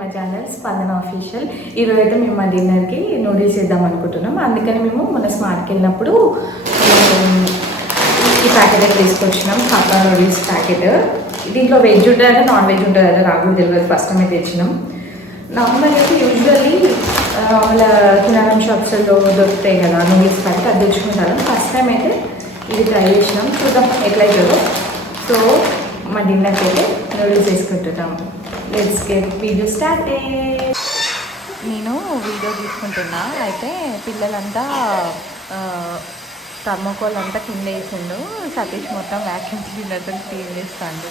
My channel స్పందన official. ఈరోజు అయితే మేము మా డిన్నర్కి నూడిల్స్ చేద్దాం అనుకుంటున్నాం. అందుకని మేము మన స్మార్ట్కి వెళ్ళినప్పుడు ఈ ప్యాకెట్ అయితే తీసుకొచ్చినాం. హాఫా నూడిల్స్ ప్యాకెట్. దీంట్లో వెజ్ ఉంటుందంటే నాన్ వెజ్ ఉంటుంది కదా, నాకు కూడా తెలియదు. ఫస్ట్ టైం అయితే తెచ్చినాం. నార్మల్గా అయితే యూజువల్లీ వాళ్ళ కిరాణం షాప్స్లో దొరుకుతాయి కదా నూడిల్స్ ప్యాకెట్, అది తెచ్చుకుంటాను. ఫస్ట్ టైం అయితే ఇది ట్రై చేసినాం, చూద్దాం ఎట్లయితుందో. సో మా డిన్నర్కి అయితే నూడిల్స్ వేసుకుంటున్నాము. Let's get video started. నేను వీడియో తీసుకుంటున్నా. అయితే పిల్లలంతా థర్మోకోల్ అంతా కింద వేసిండు. సతీష్ మొత్తం వ్యాక్యూమ్ క్లీనర్తో క్లీన్ చేస్తాడు.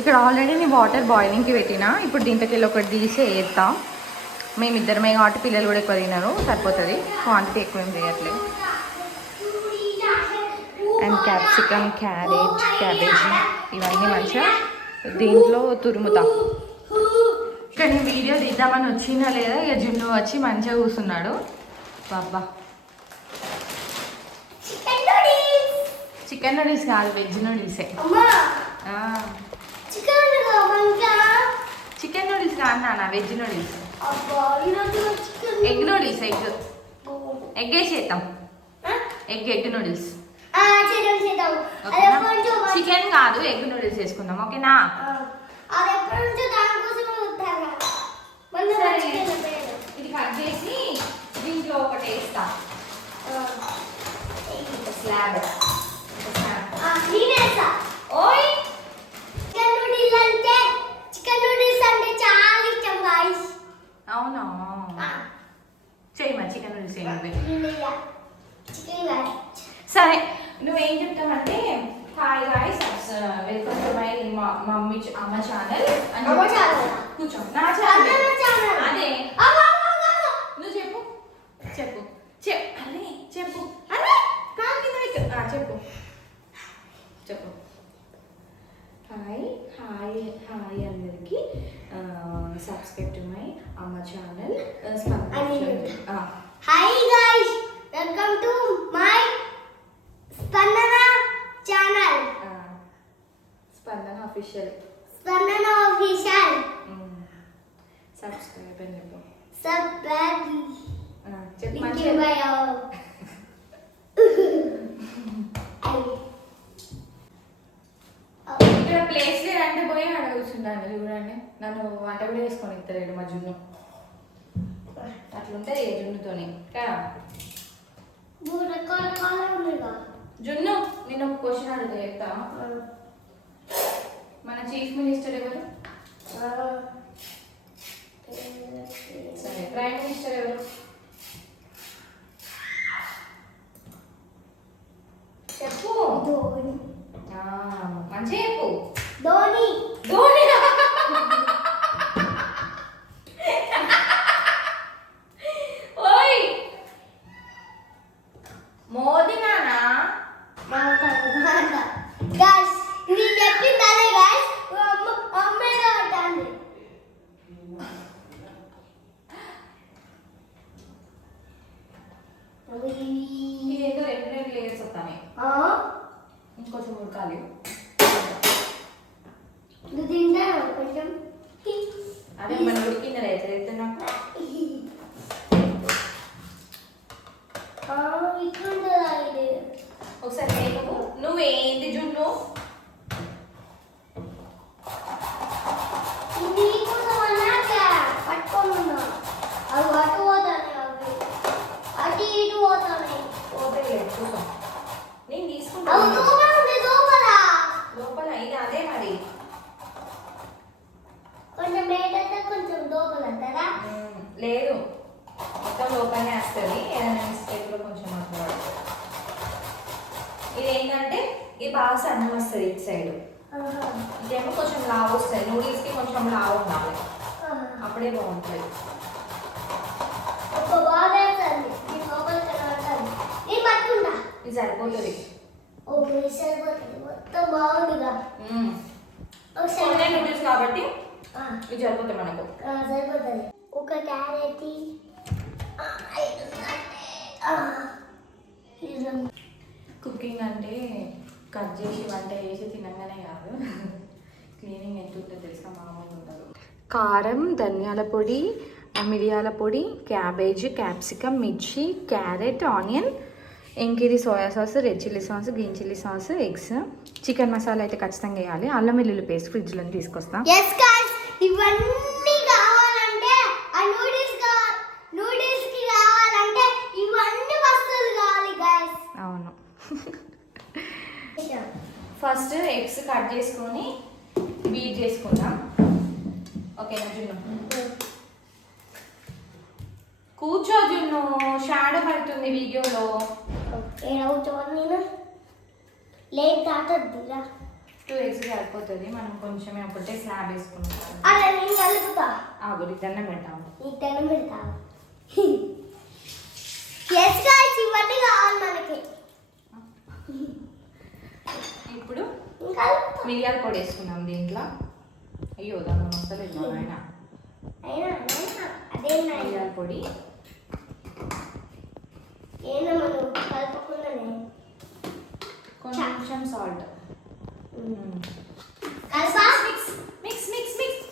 ఇక్కడ ఆల్రెడీ నేను వాటర్ బాయిలింగ్కి పెట్టినా. ఇప్పుడు దీంట్లోకి వెళ్ళి ఒకటి తీసి వేస్తాం. మేమిద్దరమే కాబట్టి పిల్లలు కూడా ఎక్కువ తినరు, సరిపోతుంది. క్వాంటిటీ ఎక్కువ ఏం చేయట్లేదు. అండ్ క్యాప్సికమ్, క్యారెట్, క్యాబేజీ ఇవన్నీ మంచిగా దీంట్లో తురుముతాం. ఇక్కడ నేను వీడియో తీద్దామని వచ్చిందా లేదా, ఇక జున్ను వచ్చి మంచిగా కూర్చున్నాడు. బాబా చికెన్ నూడిల్స్ కాదు, వెజ్ నూడిల్సే. చికెన్ నూడిల్స్ కాదు నాన్న, veg noodles. Egg noodles, egg వేసేద్దాం. Egg noodles. చికెన్ కాదు, ఎగ్ నూడిల్స్ వేసుకుందాం. ఓకేనా? ఇది కట్ చేసి దీంట్లో ఒకటి వేస్తా. స్లాబ్ ఓయ్. అవునా? చేయమా చికెన్ నూడిల్స్ ఏమి. సరే, నువ్వేం చెప్తామంటే hi guys, welcome to my mummy అమ్మ ఛానల్ అని కూర్చో. నా ఛానల్ అదే. నువ్వు చెప్పు చెప్పు అదే చెప్పు. చెప్పు చెప్పు. హాయ్ హాయ్ హాయ్ అందరికి. సబ్స్క్రైబ్ టు మై అమ్మ channel. Hi guys, welcome to my స్పందన ఛానల్. స్పందన ఆఫీషియల్. స్పందన ఆఫీషియల్. సబ్స్క్రైబ్ అని చెప్పు. సబ్స్క్రైబ్ చెప్పు. ఇక్కడ ప్లేస్ లేదంటే పోయి అక్కడ కూర్చుంటాను. చూడండి, నన్ను వంట కూడా వేసుకొని ఇస్తాడు మా జున్ను. అట్లుంటుంది ఏ జున్నుతోని కదా. జున్ను, నేను ఒక క్వశ్చన్ అడుగుతా, చెప్తా. మన చీఫ్ మినిస్టర్ ఎవరు? సరే, ప్రైమ్ మినిస్టర్ ఎవరు? చెప్పు. మంచిగా చెప్పు. ధోని. ధోని. ఓయ్ మోదీ నానా. గైస్, నేను చెప్పిందనే గైస్, అమ్మేగా ఉంటాను. ఇదేదో రెండు లేయర్స్ వస్తాయి. ఇంకొంచెం ఉడకాలి. నువ్వు తింటాను కొంచెం. అదే మన ఉడికిందా అయితే నాకు. ఒకసారి నువ్వేంది జున్ను? పట్టుకోమన్నా అవి అటు పోతానే, అవి అటు ఇటు పోతానే. పోతే చూసాం, నేను తీసుకుంటా. లోపల ఇది అదే మరి. కొంచెం బయట కొంచెం లోపల అంటారా? లేదు, మొత్తం లోపలనే వస్తుంది. ఏదైనా మిస్టేక్లో కొంచెం మాట్లాడు. ఇది ఏంటంటే ఇది బాగా సన్నం వస్తుంది ఇటు సైడ్. ఇదేమో కొంచెం లావు వస్తుంది. నూడిల్స్కి కొంచెం లావు ఉండాలి, అప్పుడే బాగుంటుంది. ఇది సరిపోతుంది. మొత్తం బాగుందిగా. నూడిల్స్ కాబట్టి ఇది సరిపోతుంది మనకు. సరిపోతుంది. ఒక క్యారెట్ కుకింగ్ అంటే కట్ చేసి వంట చేసి తినగానే కాదు, క్లీనింగ్ ఎంత ఉంటుందో తెలుసా, మామూలు ఉండదు. కారం, ధనియాల పొడి, మిరియాల పొడి, క్యాబేజ్, క్యాప్సికమ్, మిర్చి, క్యారెట్, ఆనియన్, ఇంకిది soya sauce, red chilli sauce, green chilli sauce, eggs, chicken masala అయితే ఖచ్చితంగా వేయాలి. అల్లం వెల్లుల్లి పేస్ట్ ఫ్రిడ్జ్లో తీసుకొస్తాం. ఇవన్నీ కావాలంటే ఆ నూడిల్స్ కి కావాలంటే ఇవన్నీ వస్తువులు కావాలి గైస్. అవును. ఫస్ట్ ఎగ్స్ కట్ చేసుకొని బీట్ చేసుకుందాం. ఓకేనా జున్ను? కూర్చో జున్ను, షాడో పడుతుంది వీడియోలో. నేను లేదు దాటద్దురా. 2 ఎగ్స్ సరిపోతుంది, మనం కొంచెమే ఒకటే స్లాబ్ వేసుకున్నాం. అలా నేను కలుపుతా. ఆగు, దండం పెడతాము. నీకు దండం పెడతా. ఇవన్నీ కావాలి మనకి. ఇప్పుడు మిరియాల పొడి వేసుకున్నాం దీంట్లో. అయ్యో దాన్ని వస్తలేదు ఆయన. అదే మిరియాల పొడి కొంచెం salt. Mix mix mix mix.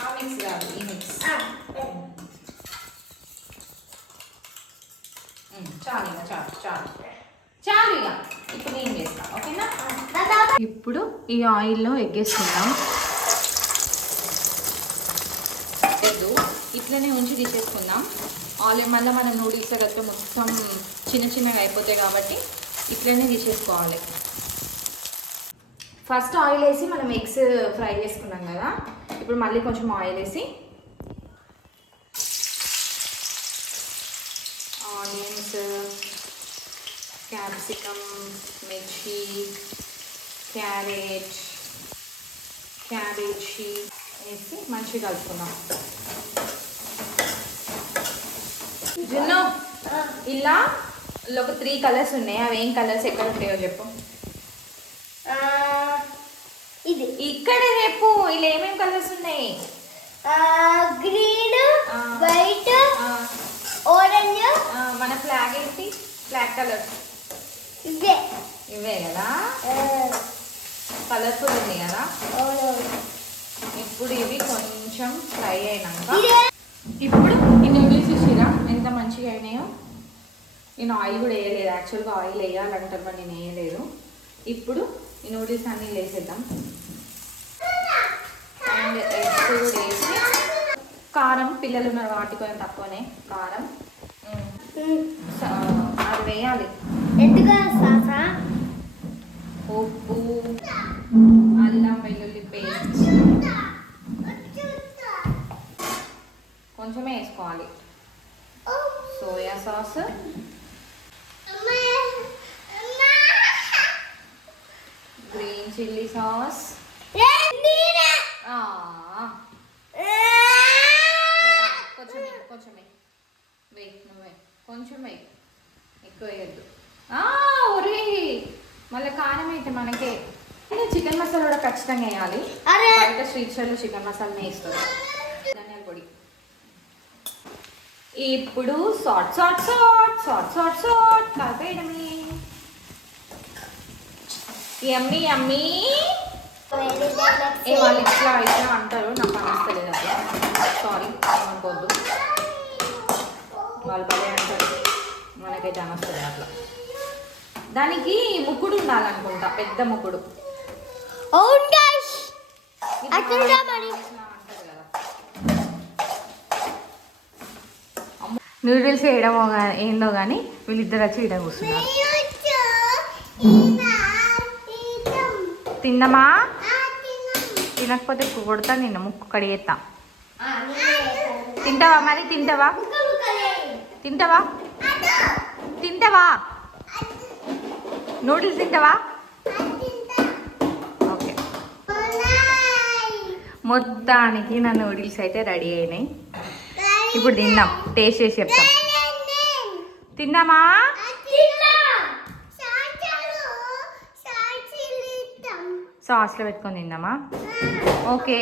ఆ మిక్స్ కాదు, ఈ మిక్స్. చాలు ఇక, చాలు చాలు చాలు ఇక. ఇప్పుడు నేను చేస్తాను, ఓకేనా? ఇప్పుడు ఈ ఆయిల్లో ఎగ్గేసుకుందాం. ఇట్లనే ఉంచి తీసేసుకుందాం. ఆయిల్ మళ్ళీ మనం నూడిల్స్ దగ్గర మొత్తం చిన్న చిన్నగా అయిపోతాయి కాబట్టి ఇట్లనే తీసేసుకోవాలి. ఫస్ట్ ఆయిల్ వేసి మనం ఎగ్స్ ఫ్రై చేసుకున్నాం కదా, ఇప్పుడు మళ్ళీ కొంచెం ఆయిల్ వేసి ఆనియన్స్, క్యాప్సికమ్, మిర్చి, క్యారెట్, క్యాబేజీ వేసి మంచిగా కలుపుకుందాం. జున్ను, ఇలా ఒక 3 కలర్స్ ఉన్నాయి. అవి ఏం కలర్స్ ఎక్కడ ఉంటాయో చెప్పు. ఇది ఇక్కడ చెప్పు. ఇలా ఏమేమి కలర్స్ ఉన్నాయి? Green, white, orange. మన ఫ్లాగ్ ఏంటి? ఫ్లాగ్ కలర్స్ ఇవే కదా, కలర్ఫుల్ ఉంది కదా. ఇప్పుడు ఇవి కొంచెం ఫ్రై అయినాక ఇప్పుడు ఈ నూడిల్స్ ఇచ్చిరా ఎంత మంచిగా అయినాయో. నేను ఆయిల్ కూడా వేయలేదు, యాక్చువల్గా ఆయిల్ వేయాలంటారు మరి నేను వేయలేదు. ఇప్పుడు ఈ నూడిల్స్ అన్నీ వేసేద్దాం. అండ్ ఎగ్స్ కూడా వేసి కారం, పిల్లలు ఉన్నారు వాటి కొంచెం తక్కువనే కారం అది వేయాలి. ఉప్పు, అల్లం వెల్లుల్లి పేస్ట్ కొంచెమే వేసుకోవాలి. Soya sauce, green chilli sauce, కొంచెం వెయ్యి, నువ్వే కొంచెం వెయ్యి, ఎక్కువ వేయద్దు. ఒరే మళ్ళీ కారం అయితే మనకే. చికెన్ మసాలా కూడా ఖచ్చితంగా వేయాలి. బయట స్ట్రీట్ స్టైల్లో చికెన్ మసాలానే వేస్తారు. ధనియాల పొడి. ఇప్పుడు సాట్ సాట్ సాట్ సాట్ సాట్ సాట్ కలిపేయడమే. యమ్మీ యమ్మీ. ఏ వాళ్ళు ఇట్లా ఇట్లా అంటారు, నాకు అనస్తలేదు అట్లా. సారీ, ఏమనుకోవద్దు. వాళ్ళు పదే అంటారు, మనకైతే అనస్తలేదు అట్లా. దానికి ముక్కుడు ఉండాలనుకుంటా, పెద్ద ముక్కుడు. నూడిల్స్ వేయడం ఏందో కానీ వీళ్ళిద్దరు వచ్చి ఇక్కడ కూర్చున్నారు. తిందమా? తినకపోతే కొడతా, నిన్న ముక్కు కడిగేస్తా. తింటావా మరి? తింటావా? తింటావా? తింటావా? నూడిల్స్ తింటావా? ఓకే. మొత్తానికి నా నూడిల్స్ అయితే రెడీ అయినాయి. ఇప్పుడు తిందాం, టేస్ట్ చేసి చెప్తాం. తిందామా? సాస్లో పెట్టుకొని తిందామా? ఓకే.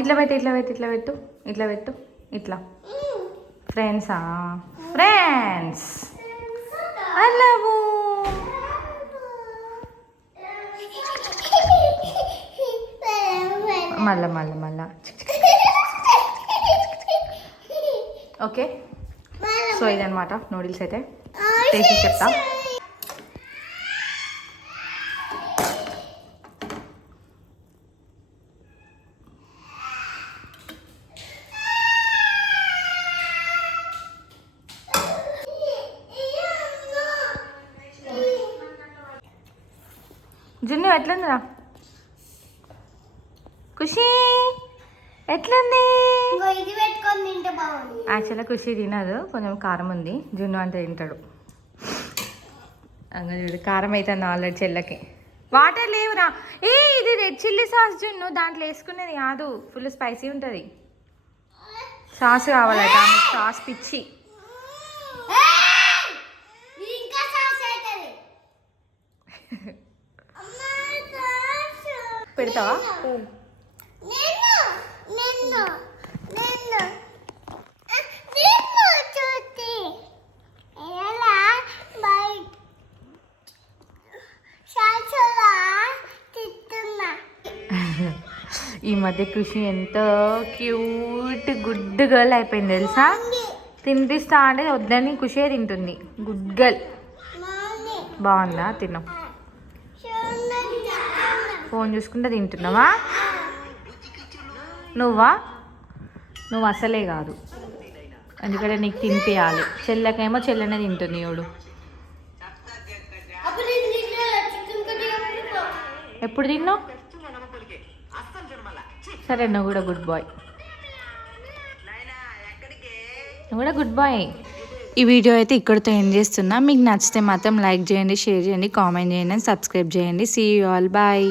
ఇట్లా పెట్టు, ఇట్లా పెట్టు, ఇట్లా పెట్టు, ఇట్లా పెట్టు, ఇట్లా ఫ్రెండ్సా ఫ్రెండ్స్ ఐ లవ్ మళ్ళా ఓకే. సో ఇదన్నమాట నూడిల్స్ అయితే టేస్ట్ చెప్తా. జున్ను ఎట్లుందిరా? ఖుషి ఎట్లుంది? యాక్చువల్గా ఖుషి తినదు, కొంచెం కారం ఉంది. జున్ను అంటే తింటాడు. అంగ చూడు కారం అవుతుంది ఆల్రెడీ చెల్లకి. వాటర్ లేవురా. ఇది రెడ్ చిల్లీ సాస్ జున్ను, దాంట్లో వేసుకునేది కాదు, ఫుల్ స్పైసీ ఉంటుంది. సాస్ కావాలట ఆమెకు, సాస్ పిచ్చి. పెడతావా? ఈ మధ్య ఖుషి ఎంత క్యూట్ గుడ్ గర్ల్ అయిపోయింది తెలుసా. తినిపిస్తా అంటే వద్దని ఖుషియే తింటుంది. Good girl. బాగుందా? తిన్నాం. ఫోన్ చూసుకుంటే తింటున్నావా? నువ్వు అసలే కాదు, ఎందుకంటే నీకు తినిపించాలి. చెల్లెకేమో చెల్లెనే తింటుంది చూడు. ఎప్పుడు తిన్నావు? సరే నువ్వు కూడా గుడ్ బాయ్. నువ్వు కూడా గుడ్ బాయ్. ఈ వీడియో అయితే ఇక్కడితో ఎండ్ చేస్తున్నా. మీకు నచ్చితే మాత్రం లైక్ చేయండి, షేర్ చేయండి, కామెంట్ చేయండి, సబ్స్క్రైబ్ చేయండి. See you all. బాయ్.